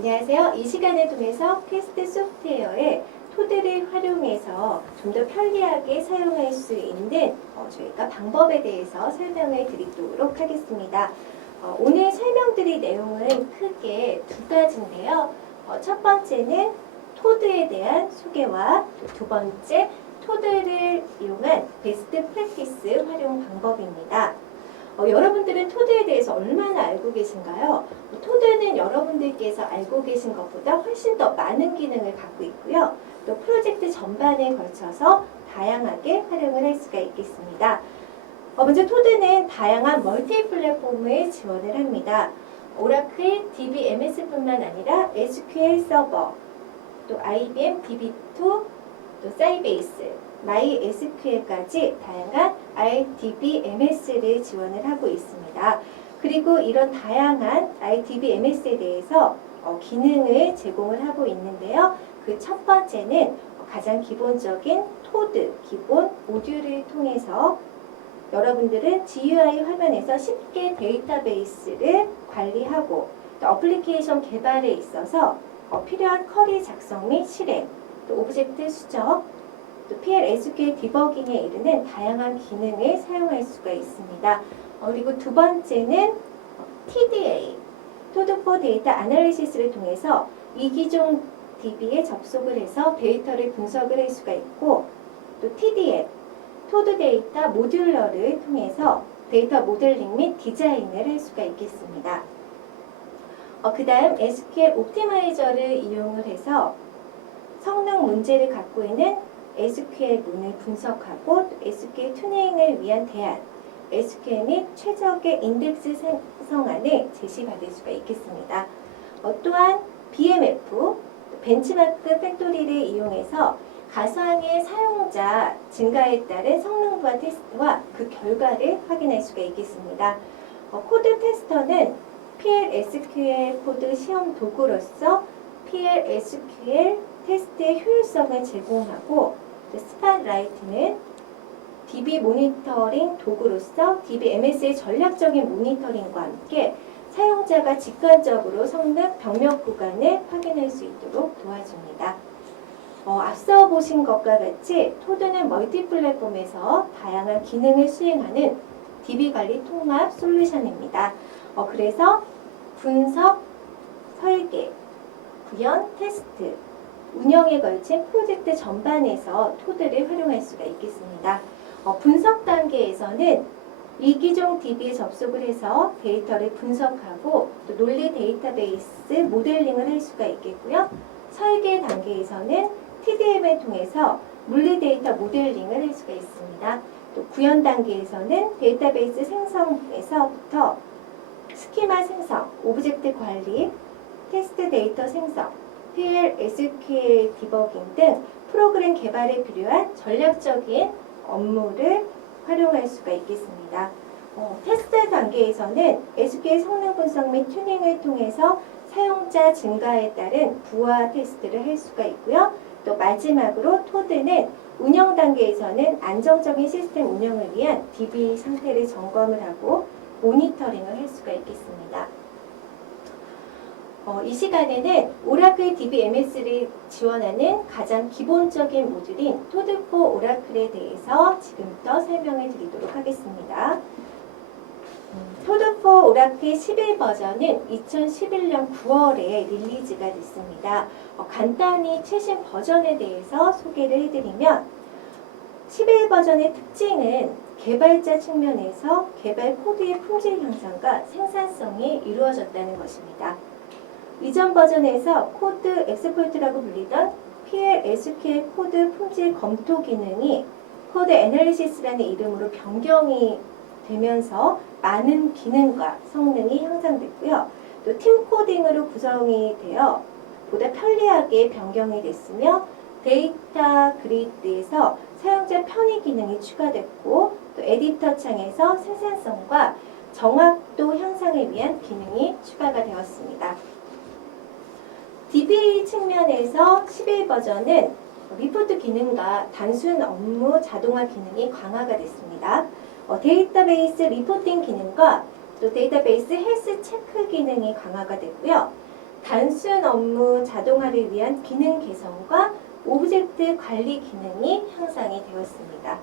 안녕하세요. 이 시간을 통해서 퀘스트 소프트웨어의 토드를 활용해서 좀 더 편리하게 사용할 수 있는 저희가 방법에 대해서 설명을 드리도록 하겠습니다. 오늘 설명드릴 내용은 크게 두 가지인데요. 첫 번째는 토드에 대한 소개와 두 번째 토드를 이용한 베스트 프랙티스 활용 방법입니다. 여러분들은 토드에 대해서 얼마나 알고 계신가요? 토드는 여러분들께서 알고 계신 것보다 훨씬 더 많은 기능을 갖고 있고요. 또 프로젝트 전반에 걸쳐서 다양하게 활용을 할 수가 있겠습니다. 먼저 토드는 다양한 멀티 플랫폼을 지원을 합니다. 오라클 DBMS뿐만 아니라 SQL 서버, 또 IBM DB2, 또 사이베이스, MySQL까지 다양한 RDBMS를 지원을 하고 있습니다. 그리고 이런 다양한 RDBMS에 대해서 기능을 제공을 하고 있는데요. 그 첫 번째는 가장 기본적인 토드 기본 모듈을 통해서 여러분들은 GUI 화면에서 쉽게 데이터베이스를 관리하고 또 어플리케이션 개발에 있어서 필요한 쿼리 작성 및 실행, 또 오브젝트 수정, 또 PL/SQL 디버깅에 이르는 다양한 기능을 사용할 수가 있습니다. 그리고 두 번째는 TDA, 토드 포 데이터 아날리시스를 통해서 이기종 DB에 접속을 해서 데이터를 분석을 할 수가 있고, 또 TDM, 토드 데이터 모듈러를 통해서 데이터 모델링 및 디자인을 할 수가 있겠습니다. 그 다음 SQL 옵티마이저를 이용을 해서 성능 문제를 갖고 있는 SQL 문을 분석하고 SQL 튜닝을 위한 대안, SQL 및 최적의 인덱스 생성안을 제시받을 수가 있겠습니다. 또한 BMF, 벤치마크 팩토리를 이용해서 가상의 사용자 증가에 따른 성능부하 테스트와 그 결과를 확인할 수가 있겠습니다. 코드 테스터는 PL/SQL 코드 시험 도구로서 PL/SQL 테스트의 효율성을 제공하고, 스팟라이트는 DB 모니터링 도구로서 DBMS의 전략적인 모니터링과 함께 사용자가 직관적으로 성능 병력 구간을 확인할 수 있도록 도와줍니다. 앞서 보신 것과 같이 토드는 멀티 플랫폼에서 다양한 기능을 수행하는 DB 관리 통합 솔루션입니다. 그래서 분석, 설계, 구현, 테스트, 운영에 걸친 프로젝트 전반에서 토드를 활용할 수가 있겠습니다. 분석 단계에서는 이기종 DB에 접속을 해서 데이터를 분석하고 또 논리 데이터베이스 모델링을 할 수가 있겠고요. 설계 단계에서는 TDM을 통해서 물리 데이터 모델링을 할 수가 있습니다. 또 구현 단계에서는 데이터베이스 생성에서부터 스키마 생성, 오브젝트 관리, 테스트 데이터 생성, PL/SQL 디버깅 등 프로그램 개발에 필요한 전략적인 업무를 활용할 수가 있겠습니다. 테스트 단계에서는 SQL 성능 분석 및 튜닝을 통해서 사용자 증가에 따른 부하 테스트를 할 수가 있고요. 또 마지막으로 토드는 운영 단계에서는 안정적인 시스템 운영을 위한 DB 상태를 점검을 하고 모니터링을 할 수가 있겠습니다. 이 시간에는 오라클 DBMS를 지원하는 가장 기본적인 모듈인 토드 포 오라클에 대해서 지금부터 설명을 드리도록 하겠습니다. 토드 포 오라클 11 버전은 2011년 9월에 릴리즈가 됐습니다. 간단히 최신 버전에 대해서 소개를 해드리면 11 버전의 특징은 개발자 측면에서 개발 코드의 품질 향상과 생산성이 이루어졌다는 것입니다. 이전 버전에서 코드 엑스포트라고 불리던 PL/SQL 코드 품질 검토 기능이 코드 애널리시스라는 이름으로 변경이 되면서 많은 기능과 성능이 향상됐고요. 또 팀 코딩으로 구성이 되어 보다 편리하게 변경이 됐으며 데이터 그리드에서 사용자 편의 기능이 추가됐고 또 에디터 창에서 생산성과 정확도 향상을 위한 기능이 추가가 되었습니다. DB 측면에서 11 버전은 리포트 기능과 단순 업무 자동화 기능이 강화가 됐습니다. 데이터베이스 리포팅 기능과 또 데이터베이스 헬스 체크 기능이 강화가 됐고요. 단순 업무 자동화를 위한 기능 개선과 오브젝트 관리 기능이 향상이 되었습니다.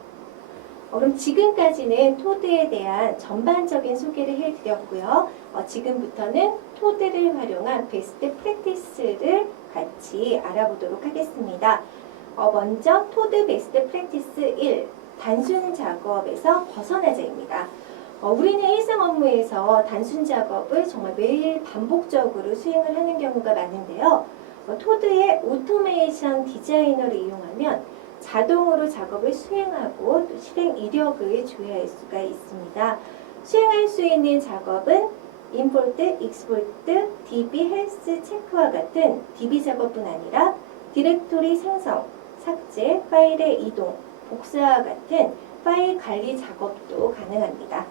그럼 지금까지는 토드에 대한 전반적인 소개를 해드렸고요. 지금부터는 토드를 활용한 베스트 프랙티스를 같이 알아보도록 하겠습니다. 먼저 토드 베스트 프랙티스 1, 단순 작업에서 벗어나자입니다. 우리는 일상 업무에서 단순 작업을 정말 매일 반복적으로 수행을 하는 경우가 많은데요. 토드의 오토메이션 디자이너를 이용하면 자동으로 작업을 수행하고 또 실행 이력을 조회할 수가 있습니다. 수행할 수 있는 작업은 임포트, 익스포트, DB 헬스 체크와 같은 DB 작업뿐 아니라 디렉토리 생성, 삭제, 파일의 이동, 복사와 같은 파일 관리 작업도 가능합니다.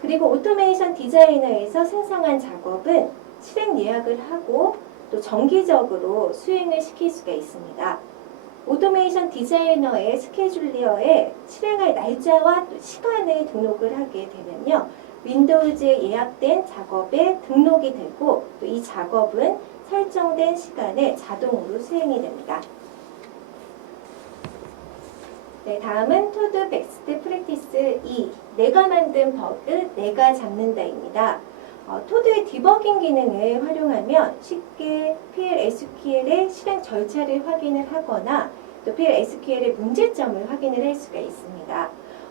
그리고 오토메이션 디자이너에서 생성한 작업은 실행 예약을 하고 또 정기적으로 수행을 시킬 수가 있습니다. 오토메이션 디자이너의 스케줄리어에 실행할 날짜와 또 시간을 등록을 하게 되면요. 윈도우즈에 예약된 작업에 등록이 되고 또 이 작업은 설정된 시간에 자동으로 수행이 됩니다. 네, 다음은 토드 베스트 프랙티스 2. 내가 만든 버그, 내가 잡는다입니다. 토드의 디버깅 기능을 활용하면 쉽게 PL/SQL의 실행 절차를 확인을 하거나 또 PL/SQL의 문제점을 확인을 할 수가 있습니다.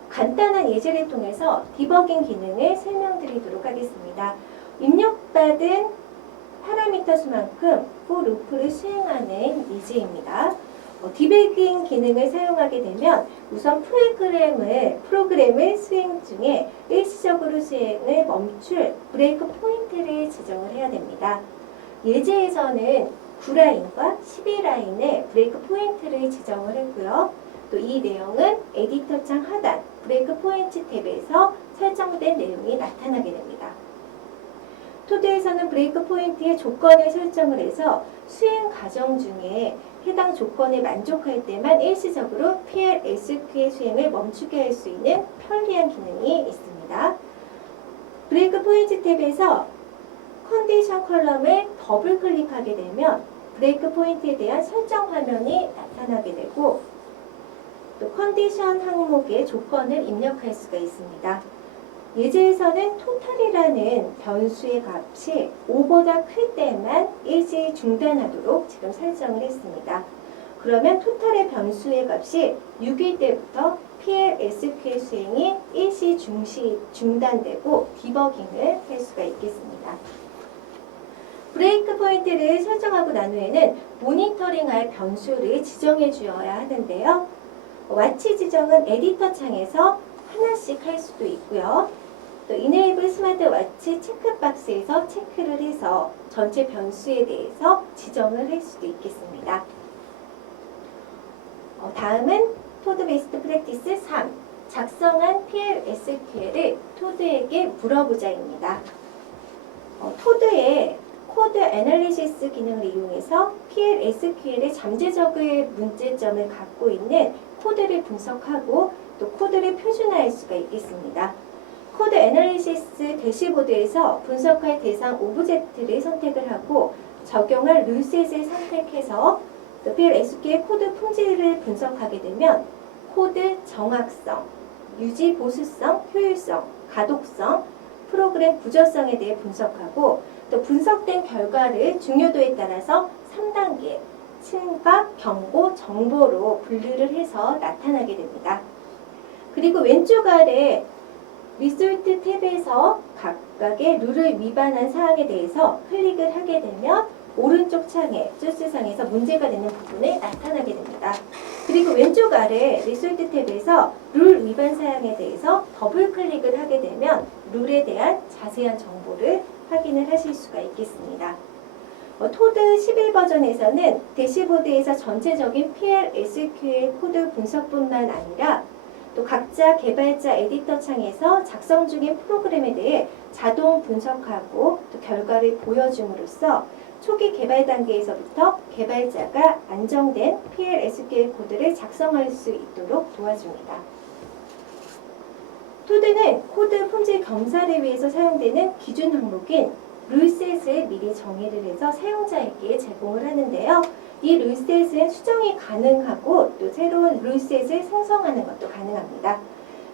간단한 예제를 통해서 디버깅 기능을 설명드리도록 하겠습니다. 입력받은 파라미터 수만큼 for 루프를 수행하는 예제입니다. 디버깅 기능을 사용하게 되면 우선 프로그램을 수행 중에 일시적으로 수행을 멈출 브레이크 포인트를 지정을 해야 됩니다. 예제에서는 9라인과 12라인의 브레이크 포인트를 지정을 했고요. 또 이 내용은 에디터 창 하단 브레이크 포인트 탭에서 설정된 내용이 나타나게 됩니다. 토드에서는 브레이크 포인트의 조건을 설정을 해서 수행 과정 중에 해당 조건에 만족할 때만 일시적으로 PL/SQL 수행을 멈추게 할 수 있는 편리한 기능이 있습니다. 브레이크 포인트 탭에서 컨디션 컬럼을 더블 클릭하게 되면 브레이크 포인트에 대한 설정 화면이 나타나게 되고 또 컨디션 항목의 조건을 입력할 수가 있습니다. 예제에서는 토탈이라는 변수의 값이 5보다 클 때만 일시 중단하도록 지금 설정을 했습니다. 그러면 토탈의 변수의 값이 6일 때부터 PL/SQL 수행이 일시 중단되고 디버깅을 할 수가 있겠습니다. 브레이크 포인트를 설정하고 난 후에는 모니터링할 변수를 지정해 주어야 하는데요. 와치 지정은 에디터 창에서 하나씩 할 수도 있고요. 또 Enable 스마트워치 체크박스에서 체크를 해서 전체 변수에 대해서 지정을 할 수도 있겠습니다. 다음은 토드 베스트 프랙티스 3. 작성한 PL/SQL을 토드에게 물어보자입니다. 토드의 코드 애널리시스 기능을 이용해서 PL/SQL의 잠재적인 문제점을 갖고 있는 코드를 분석하고 또 코드를 표준화할 수가 있겠습니다. 코드 애널리시스 대시보드에서 분석할 대상 오브젝트를 선택을 하고 적용할 룰셋을 선택해서 PL/SQL 코드 품질을 분석하게 되면 코드 정확성, 유지 보수성, 효율성, 가독성, 프로그램 구조성에 대해 분석하고 또 분석된 결과를 중요도에 따라서 3단계 심각, 경고, 정보로 분류를 해서 나타나게 됩니다. 그리고 왼쪽 아래 리솔트 탭에서 각각의 룰을 위반한 사항에 대해서 클릭을 하게 되면 오른쪽 창에 소스상에서 문제가 되는 부분에 나타나게 됩니다. 그리고 왼쪽 아래 리솔트 탭에서 룰 위반 사항에 대해서 더블 클릭을 하게 되면 룰에 대한 자세한 정보를 확인을 하실 수가 있겠습니다. 토드 11 버전에서는 대시보드에서 전체적인 PL/SQL 코드 분석뿐만 아니라 또 각자 개발자 에디터 창에서 작성 중인 프로그램에 대해 자동 분석하고 또 결과를 보여줌으로써 초기 개발 단계에서부터 개발자가 안정된 PL/SQL 코드를 작성할 수 있도록 도와줍니다. 토드는 코드 품질 검사를 위해서 사용되는 기준 항목인 룰셋을 미리 정의를 해서 사용자에게 제공을 하는데요. 이 룰셋은 수정이 가능하고 또 새로운 룰셋을 생성하는 것도 가능합니다.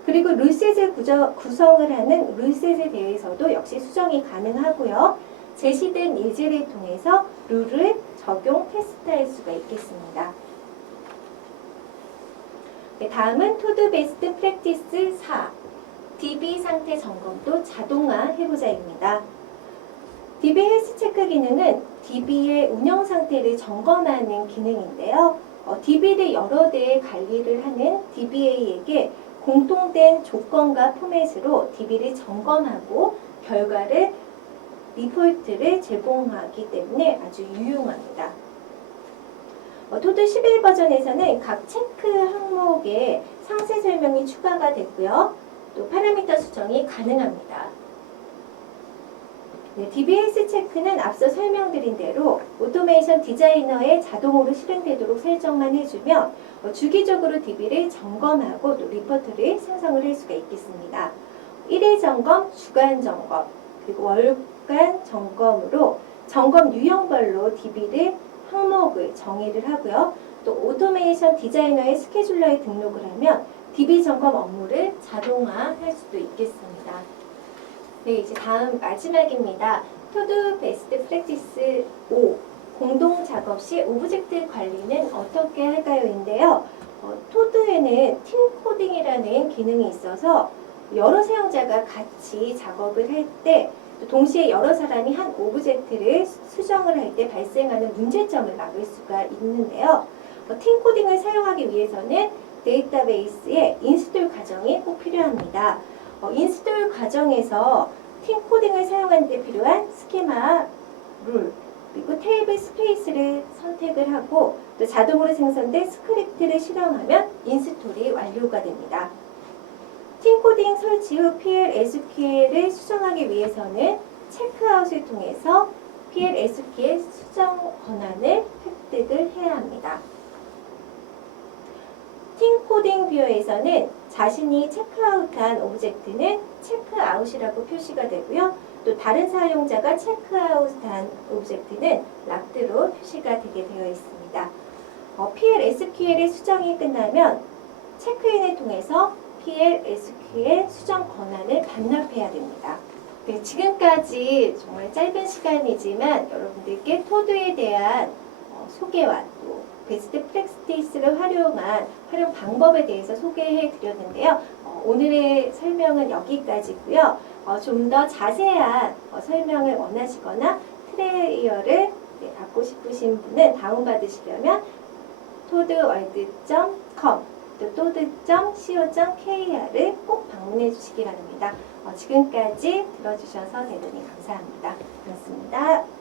그리고 룰셋을 구성을 하는 룰셋에 대해서도 역시 수정이 가능하고요. 제시된 예제를 통해서 룰을 적용 테스트할 수가 있겠습니다. 네, 다음은 토드 베스트 프랙티스 4 DB 상태 점검도 자동화 해보자입니다. DB 헬스 체크 기능은 DB의 운영 상태를 점검하는 기능인데요. DB를 여러 대 관리를 하는 DBA에게 공통된 조건과 포맷으로 DB를 점검하고 결과를 리포트를 제공하기 때문에 아주 유용합니다. 토드 11 버전에서는 각 체크 항목에 상세 설명이 추가가 됐고요. 또 파라미터 수정이 가능합니다. 네, DBS 체크는 앞서 설명드린 대로 오토메이션 디자이너에 자동으로 실행되도록 설정만 해주면 주기적으로 DB를 점검하고 또 리포트를 생성을 할 수가 있겠습니다. 1회 점검, 주간 점검, 그리고 월간 점검으로 점검 유형별로 DB를 항목을 정의를 하고요. 또 오토메이션 디자이너의 스케줄러에 등록을 하면 DB 점검 업무를 자동화할 수도 있겠습니다. 네, 이제 다음 마지막입니다. 토드 베스트 프랙티스 5 공동 작업 시 오브젝트 관리는 어떻게 할까요?인데요. 토드에는 팀 코딩이라는 기능이 있어서 여러 사용자가 같이 작업을 할 때 동시에 여러 사람이 한 오브젝트를 수정을 할 때 발생하는 문제점을 막을 수가 있는데요. 팀 코딩을 사용하기 위해서는 데이터베이스에 인스톨 과정이 꼭 필요합니다. 인스톨 과정에서 팀 코딩을 사용하는 데 필요한 스키마, 룰, 그리고 테이블 스페이스를 선택을 하고 또 자동으로 생성된 스크립트를 실행하면 인스톨이 완료가 됩니다. 팀 코딩 설치 후 PL SQL을 수정하기 위해서는 체크아웃을 통해서 PL SQL 수정 권한을 획득을 해야 합니다. 팀 코딩 뷰어에서는 자신이 체크아웃한 오브젝트는 체크아웃이라고 표시가 되고요. 또 다른 사용자가 체크아웃한 오브젝트는 락드로 표시가 되게 되어 있습니다. PL SQL의 수정이 끝나면 체크인을 통해서 PL SQL 수정 권한을 반납해야 됩니다. 네, 지금까지 정말 짧은 시간이지만 여러분들께 토드에 대한 소개와 또 베스트 프랙티스를 활용한 활용 방법에 대해서 소개해 드렸는데요. 오늘의 설명은 여기까지고요. 좀 더 자세한 설명을 원하시거나 트레이어를 받고 싶으신 분은 다운받으시려면 toadworld.com 또 toad.co.kr을 꼭 방문해 주시기 바랍니다. 지금까지 들어주셔서 대단히 감사합니다. 고맙습니다.